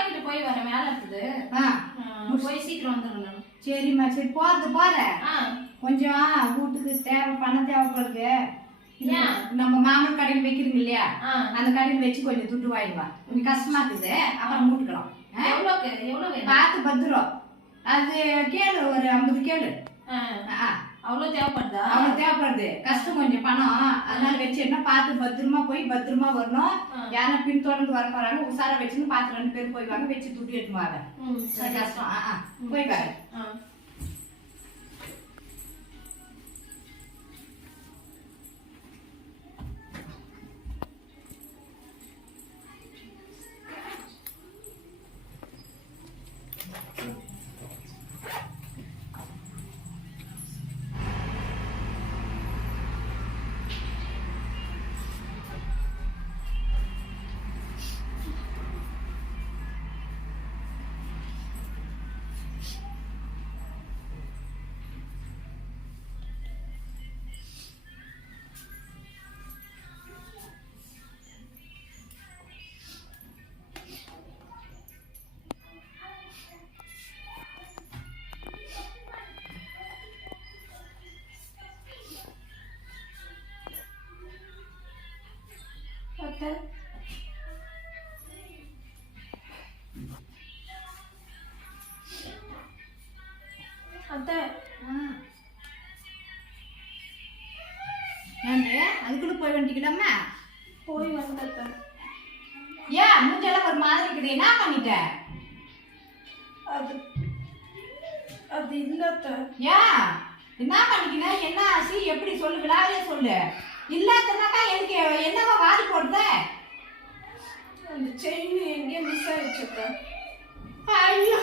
இருக்குது. ஆ. ஆ, போய் சீக்கிரம் வந்துடுறேன் நான் சரிம்மா சரி போறது போற கொஞ்சம் வீட்டுக்கு தேவை பணம் தேவைப்படுது? நம்ம மாமன் கடையில் வைக்கிறீங்க இல்லையா? அந்த கடையில் வச்சு கொஞ்சம் துட்டு வாங்கிவா கொஞ்சம் கஷ்டமா இருக்குது. அப்புறம் மூட்டுக்கலாம்? எவ்வளோக்கு? எவ்வளோ பார்த்து பத்திரம். அது கேளு ஒரு ஐம்பது கேளு. ஆ, ஆ, அவ்வளோ தேவைப்படுதா? அவனுக்கு தேவைப்படுது. கஷ்டம் கொஞ்சம் பணம். அதனால வச்சு என்ன பார்த்து பத்திரமா போய் பத்திரமா வரணும். யாரும் பின் தொடர்ந்து வர போறாங்க. உசாரா வச்சுன்னு பார்த்து ரெண்டு பேரும் போய் வாங்க. வச்சு துட்டு எடுத்து வாங்க. ம் அது சரி. கஷ்டம். போய் வாங்க ஆ. அத்தை அதுக்குள்ள போய் வந்துக்கலாமா போய் வந்தத்த ஏன்? மூஞ்செல்லாம் ஒரு மாதிரி இருக்குது. என்ன பண்ணிட்ட? அது அது இல்லத்த. ஏன்? என்ன பண்ணிக்கின? என்ன ஆச்சு? எப்படி சொல்லு? விழாவே சொல்லு. இல்லாதனாக்கா எனக்கு என்னவா வாரி போடுத? அந்த செயின் எங்கேயோ மிஸ் ஆயிடுச்சுத்த ஐயோ!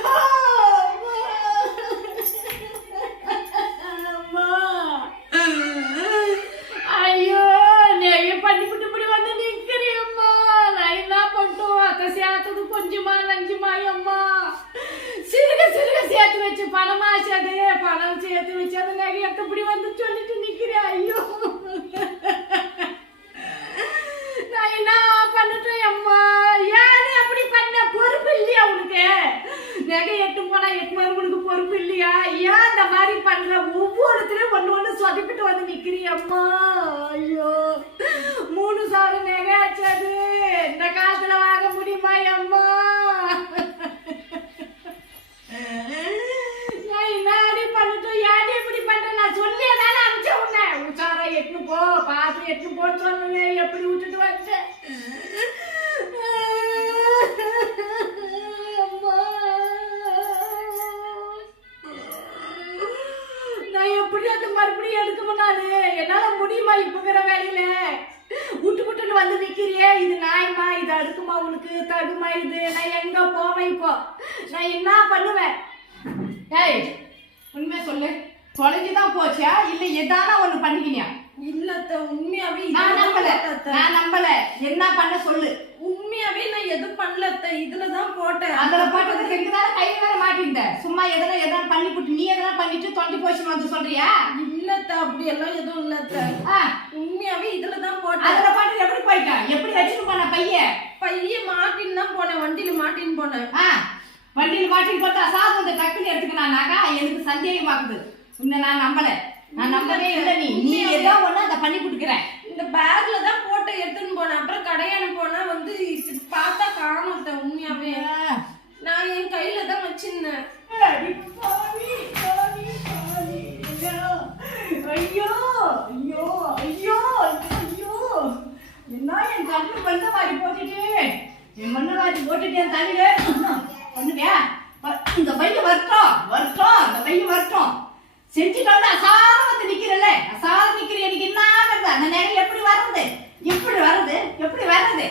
கொஞ்சமா நஞ்சுமா அம்மா. சிறுக சிறுக சேர்த்து வச்சு பணமாச்சு அது. பணம் சேர்த்து வச்சு அது நகை எடுத்து இப்படி வந்து சொல்லிட்டு நிக்கிறேன் ஐயோ. நான் என்ன பண்ணிட்டேன் அம்மா? ஏன் அப்படி பண்ண? பொறுப்பு இல்லையா உனக்கு? நகை எட்டு போனா எட்டு மாதிரி உனக்கு பொறுப்பு இல்லையா? ஏன் இந்த மாதிரி பண்ற? ஒவ்வொருத்தரும் ஒண்ணு ஒண்ணு சொதப்பிட்டு வந்து நிற்கிறியம்மா ஐயோ. மூணு சாரு நகை ஆச்சாது இந்த காலத்துல வாங்க முடியுமா அம்மா? அடுக்குமா உனக்கு? தகுமா இது? நான் எங்க போவேன் இப்போ? நான் என்ன பண்ணுவேன்? ஏய் உண்மை சொல்லு. தொலைஞ்சுதான் போச்சா? இல்ல எதானா ஒண்ணு பண்ணிக்கினியா? இல்லத்த உண்மையாவே நான் நம்பல. நான் நம்பல. என்ன பண்ண சொல்லு. உண்மையாவே நான் எதுவும் பண்ணலத்த? இதுலதான் போட்டேன். அதுல போட்டதுக்கு எங்கதான கை வேற மாட்டிருந்த சும்மா எதனா எதனா பண்ணி போட்டு நீ எதனா பண்ணிட்டு தொண்டி போச்சுன்னு வந்து சொல்றியா? இல்லத்த அப்படி எல்லாம் எதுவும் இல்லத்த. உண்மையாவே இதுலதான் போட்டேன். அதுல போட்டு எப்படி போயிட்டான் எப்படி வச்சுட்டு போன பையன்? பையன் மாட்டின்னு தான் போனேன் வண்டியில மாட்டின்னு போனேன். வண்டியில் மாட்டின்னு போட்டா சாது அந்த டக்குன்னு எடுத்துக்கினானாக்கா எனக்கு சந்தேகமாக்குது உன்னை நான் நம்பல. நான் நம்பவே இல்லை நீ. நீ ஏதோ ஒண்ணு அதை பண்ணி கொடுக்குற. இந்த பேக்ல தான் போட்டு எடுத்துன்னு போனேன். அப்புறம் கடையான போனா வந்து பார்த்தா காணோத்த உண்மையாவே. நான் என் கையில தான் வச்சிருந்தேன். ஐயோ ஐயோ ஐயோ ஐயோ. என்ன மண்ணு மண்ணு வாரி போட்டுட்டு என் மண்ண மாதிரி போட்டுட்டு என் தலையில பண்ணுவியா இந்த பையன் வரட்டும் வரட்டும் இந்த பையன் வரட்டும். செஞ்சுட்டு வந்து அசாரம் வந்து நிக்கிறல்ல. அசாரம் நிக்கிற எனக்கு என்ன ஆகுறது? அந்த நேரம் எப்படி வர்றது? எப்படி வர்றது? எப்படி வர்றது?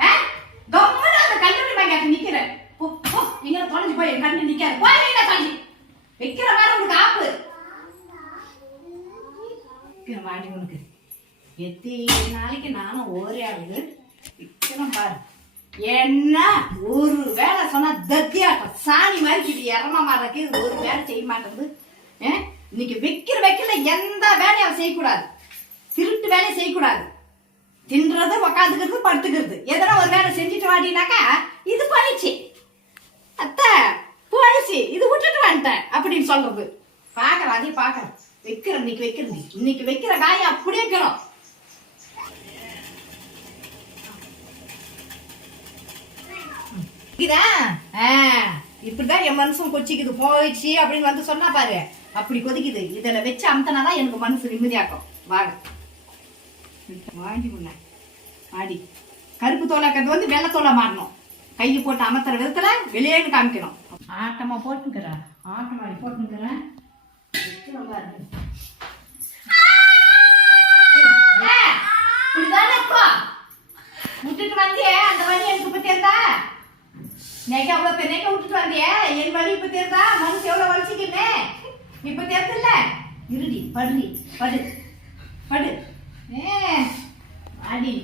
ஆ? கம்முன்னு அந்த கல்லூரி பையன் நிக்கிற. போ நீங்க தொலைஞ்சு போய் கண்ணு நிக்காது. போய் நீங்க தொலைஞ்சு வைக்கிற மாதிரி உனக்கு ஆப்பு. வைக்கிற மாதிரி உனக்கு. எத்தனை நாளைக்கு நானும் ஒரே ஆகுது விற்கிறேன் பாரு. என்ன? ஒரு வேலை சொன்னா தத்தியாட்டம். சாணி மாதிரி இது இறமா மாட்டேக்கு ஒரு வேலை செய்ய மாட்டேங்குது. இன்னைக்கு வைக்கிற வைக்கல எந்த வேலையும் அவன் செய்யக்கூடாது. திருட்டு வேலையை செய்யக்கூடாது. தின்றது உக்காந்துக்கிறது படுத்துக்கிறது. எதனா ஒரு வேலை செஞ்சுட்டு வாட்டினாக்கா இது பண்ணிச்சு அத்தை போயிடுச்சு இது விட்டுட்டு வந்துட்டேன் அப்படின்னு சொல்றது. பார்க்கறேன் அதையும் பார்க்கறேன் வைக்கிறேன் இன்னைக்கு வைக்கிறது இன்னைக்கு வைக்கிற காயை அப்படியே வைக்கணும் இதா ஆ இப்படிதான் என் மனசும் கொச்சிக்குது. போயிடுச்சு அப்படின்னு வந்து சொன்னா பாரு. அப்படி கொதிக்குது. இதுல வச்சு அமுத்தனாதான் எனக்கு மனசு நிம்மதியாக்கும். வாங்க. வாங்கி முன்ன ஆடி கருப்பு தோலாக்கிறது வந்து வெள்ளை தோலை மாறணும். கையை போட்டு அமர்த்துற விதத்துல வெளியேன்னு காமிக்கணும். ஆட்டமா போட்டுக்கிறேன் ஆட்டமா போட்டுக்கிறேன் விட்டுட்டு வந்தியே அந்த வழி எனக்கு இப்ப தெரிந்தா நேக்கு அவ்வளவு பெரிய விட்டுட்டு வந்தியே? என் வழி இப்ப தெரிந்தா மனசு எவ்வளவு வலிச்சுக்கிட்டே இப்ப தெரியுதுல்ல? இருடி படுடி படு. படு. ஏ அடி